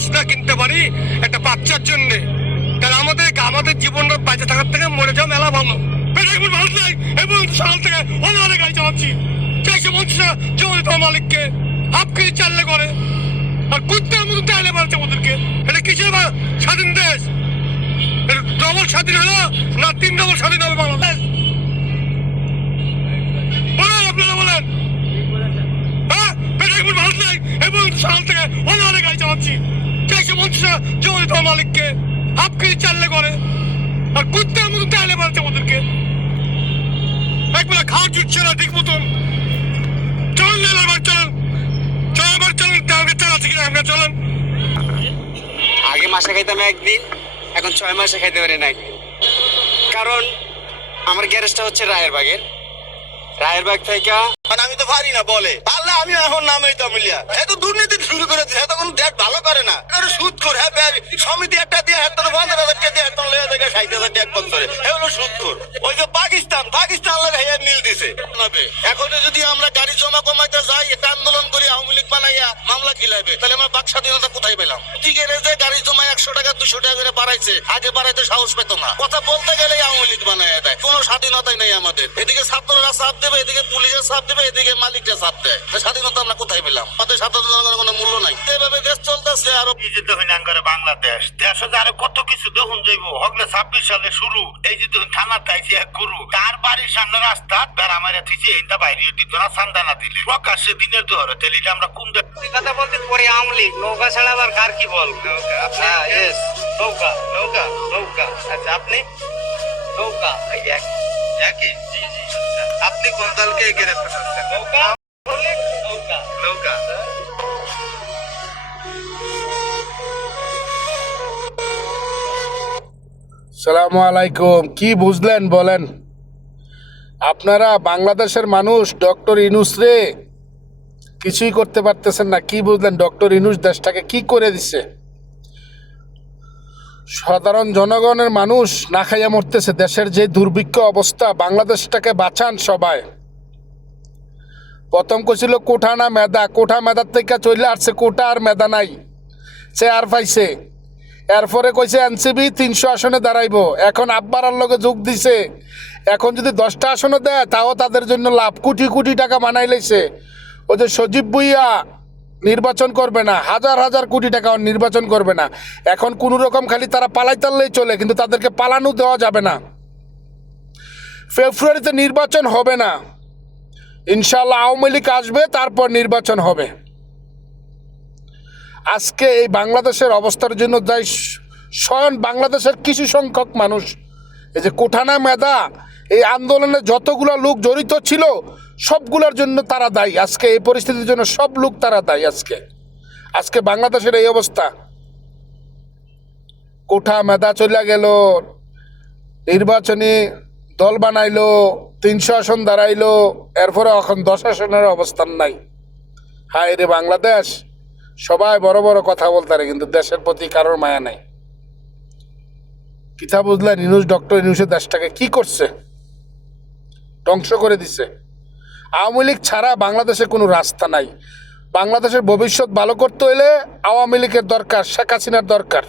গোস না কিনতে পারি একটা বাচ্চার জন্য। তাহলে আমাদের আমাদের জীবনটা বাঁচে থাকার থেকে মরে যাওয়া মেলা ভালো। পেটে ভালো নাই এবং সকাল থেকে অনেক অনেক গাড়ি চালাচ্ছি। চাইছে পঞ্চাশ টাকা জমা দিতে হবে মালিককে। কেজি চাললে করে। আর কুত্তার মতো চাইলে পারছে ওদেরকে। এটা কিসের স্বাধীন দেশ? ডবল স্বাধীন হলো না তিন ডবল স্বাধীন হবে বাংলাদেশ? বলেন আপনারা বলেন। হ্যাঁ? পেটে একবার ভালো নাই এবং সকাল থেকে অনেক অনেক গাড়ি চালাচ্ছি। টাকা জমা দিতে মালিককে হাফ কেজি চাললে করে আর কুত্তার মতো চাইলে পারছে ওদেরকে। একবেলা খাওয়া জুটছে না ঠিক মতন। চলুন না এবার চলুন। চল এবার চলুন। টার্গেট চালাচ্ছি কিনা আমরা চলুন। আগে মাসে খাইতাম একদিন, এখন ছয় মাসে খাইতে পারি না একদিন। কারণ আমার গ্যারেজটা হচ্ছে রায়েরবাগের। রায়েরবাগ থেকে মানে আমি তো পারি না বলে। পারলে আমি এখন নামে তো মিলিয়া এত দুর্নীতি শুরু করে দিচ্ছে এত কোনো ডেট ভালো করে না। সুদ করে হ্যাঁ সমিতি একটা দিয়ে হ্যাঁ তোর পনেরো হাজার টাকা দিয়ে হ্যাঁ লেগে থেকে ষাট হাজার টাকা বছরে। এ হলো সুদ কর ওই যে পাকিস্তান পাকিস্তান লাগে হ্যাঁ মিল দিছে। এখন যদি আমরা গাড়ি জমা কমাইতে যাই এটা আন্দোলন করি আওয়ামী লীগ বানাইয়া মামলা খিলাইবে তাহলে আমরা বাক স্বাধীনতা কোথায় পেলাম? ঠিক যে গাড়ি জমা একশো টাকা দুশো টাকা করে বাড়াইছে আগে বাড়াইতে সাহস পেত না। কথা বলতে গেলে আওয়ামী লীগ বানাইয়া দেয়। কোনো স্বাধীনতাই নেই আমাদের। এদিকে ছাত্ররা চাপ দেবে এদিকে পুলিশের চাপ দেবে এদিকে মালিকরা চাপ দেয়। স্বাধীনতা আমরা কোথায় পেলাম? আমাদের স্বাধীনতার কোনো মূল্য নাই। এভাবে দেশ চলতেছে আরও যে দেখুন আঙ্গারে বাংলাদেশ দেশে যে আরও কত কিছু দেখুন যাইব। হগলে ছাব্বিশ সালে শুরু এই যে দেখুন থানা তাইছে এক গুরু। তার বাড়ির সামনে রাস্তা বেড়া মারা থিছে এইটা বাইরে দিত না চান্দা না দিলে। প্রকাশ্যে দিনের দোহরে তাহলে এটা আমরা কোন দেশ কথা বলতে পরে আওয়ামী লীগ নৌকা ছাড়া আবার কার কি বল? হ্যাঁ ইয়েস নৌকা নৌকা নৌকা। আচ্ছা আপনি নৌকা এই এক একই জি জি আপনি কোন দলকে এগিয়ে রাখতে চাচ্ছেন নৌকা। নৌকা। নৌকা। সালামু আলাইকুম। কি বুঝলেন বলেন? আপনারা বাংলাদেশের মানুষ ডক্টর ইনুস রে। কিছুই করতে পারতেছেন না। কি বুঝলেন ডক্টর ইনুস দেশটাকে কি করে দিছে? সাধারণ জনগণের মানুষ না খাইয়া মরতেছে, দেশের যে দুর্ভিক্ষ অবস্থা, বাংলাদেশটাকে বাঁচান সবাই। প্রথম কছিল কোঠা না মেদা? কোঠা মেদার থেকে চলে আসছে, কোঠা আর মেদা নাই। চেয়ার পাইছে। এরপরে কইছে এনসিবি তিনশো আসনে দাঁড়াইব। এখন আব্বারার লগে যোগ দিছে। এখন যদি দশটা আসনে দেয়, তাও তাদের জন্য লাভ। কোটি কোটি টাকা বানাই লাইছে। ওই যে সজীব ভুইয়া নির্বাচন করবে না, হাজার হাজার কোটি টাকা নির্বাচন করবে না। এখন কোনো রকম খালি তারা পালাইতাললেই চলে, কিন্তু তাদেরকে পালানো দেওয়া যাবে না। ফেব্রুয়ারিতে নির্বাচন হবে না। ইনশাল্লাহ আওয়ামী লীগ আসবে, তারপর নির্বাচন হবে। আজকে এই বাংলাদেশের অবস্থার জন্য যাই স্বয়ং বাংলাদেশের কিছু সংখ্যক মানুষ, এই যে কোঠানা মেধা এই আন্দোলনে যতগুলো লোক জড়িত ছিল, সবগুলোর জন্য তারা দায়ী। আজকে এই পরিস্থিতির জন্য সব লোক তারা দায়ী আজকে। আজকে বাংলাদেশের এই অবস্থা। কোঠা মেধা চলে গেল, নির্বাচনী দল বানাইলো, তিনশো আসন দাঁড়াইলো, এরপরে এখন দশ আসনের অবস্থান নাই। হায় রে বাংলাদেশ, সবাই বড় বড় কথা বলতারে কিন্তু দেশের প্রতি কারোর মায়া নাই। কিতা বুঝলেন নিউজ, ডক্টর নিউজের দেশটাকে কি করছে? ধ্বংস করে দিছে। আওয়ামী লীগ ছাড়া বাংলাদেশে কোনো রাস্তা নাই। বাংলাদেশের ভবিষ্যৎ ভালো করতে হলে আওয়ামী লীগের দরকার, শেখ হাসিনার দরকার।